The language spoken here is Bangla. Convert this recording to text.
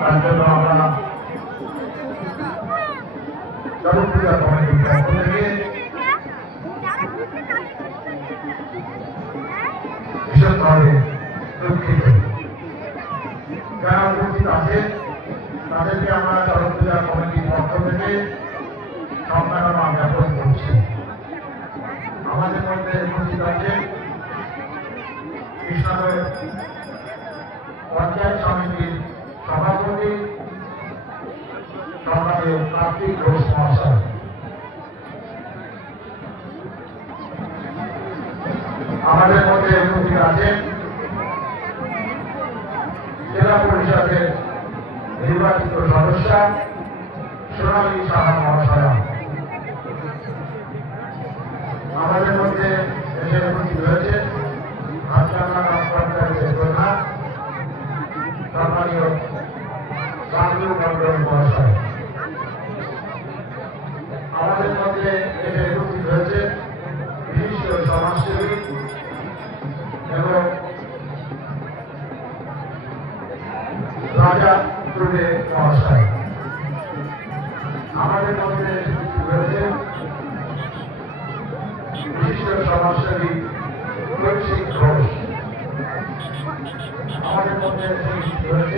তার জন্য আমরা চরক পূজা কমিটির পক্ষ থেকে ভীষণভাবে দুঃখিত। যারা উপস্থিত আছে তাদেরকে আমরা চরক পূজা কমিটির পক্ষ থেকে সম্মাননা জ্ঞাপন করছি। আমাদের মধ্যে উপস্থিত আছে কৃষ্ণনগর পঞ্চায়েত সমিতির সভাপতি সম্মানীয় কার্তিক ঘোষ মহাশয়, আমাদের মধ্যে উপস্থিত আছেন জেলা পরিষদের নির্বাচিত সদস্য সোনালী সাহা মহাশয়া, আমাদের মধ্যে এসে উপস্থিত হয়েছে হাতকান্না গ্রাম পঞ্চায়েতের প্রধান সম্মানীয় রাজু মন্ডল মহাশয়, আমাদের মধ্যে এসে উপস্থিত হয়েছে বিশিষ্ট সমাজসেবী এবং রাজা টুডে মহাশয়, আমাদের মধ্যে উপস্থিত হয়েছে বিশিষ্ট সমাজসেবী কৌশিক ঘোষ, আমাদের মধ্যে উপস্থিত হয়েছে